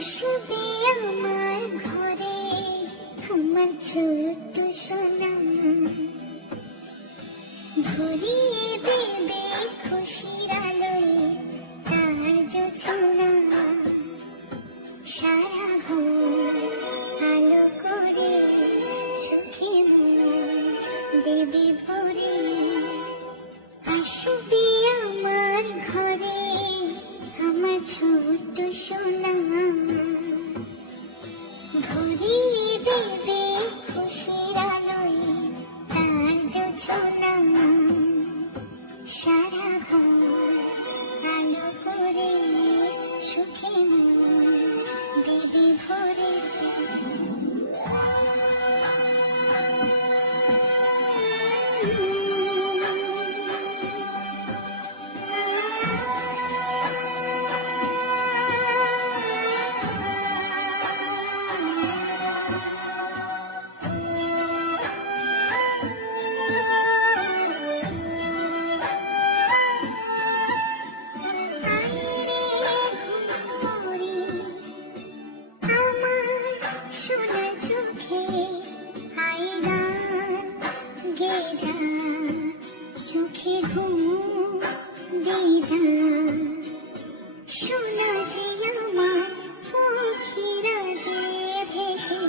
আসবে আমার ঘরে আমার ছোট্ট সোনা, ভরিয়ে দেবে খুশির আলোয় তার জোছনা। সারা ঘর আলো করে সুখে দেবে ভরে। আসবে আমার ঘরে আমার ছোট্ট সোনা, ভরিয়ে দেবে খুশির আলোয় তার জোছনা। সারা ঘর আলো করে সুখে দেবে ভরে। চোখে ঘুম দিয়ে যা, শোনা যে আমার পক্ষীরা যে ভেসে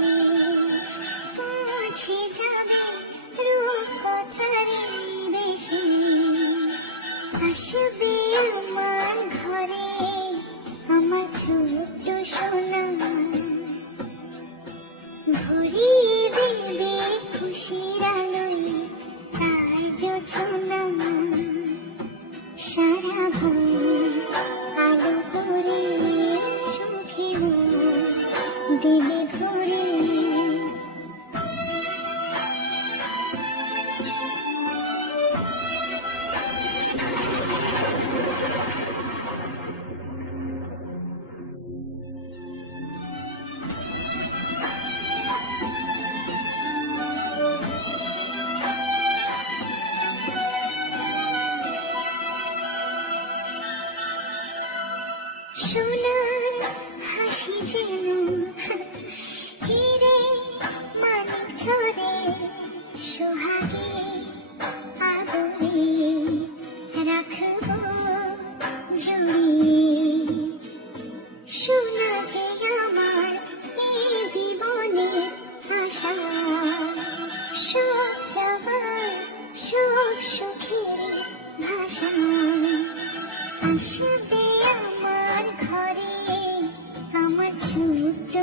পৌঁছে যাবে রূপকথারি দেশে। আসবে আমার ঘরে আমার ছোট্ট সোনা, ভরিয়ে দেবে খুশির আলোয় তার জোছনা। সারা ভোর আলো করে সুখে দেবে ভরে। সোনার হাসি যেন হিরে মানিক ঝরে, সোহাগে আদরে রাখবো জড়িয়ে। সোনা যে আমার এই জীবনের আশা, সব যাবার সব সুখের ভাষা। আসবে আমার ঘরে আমার ছোট্ট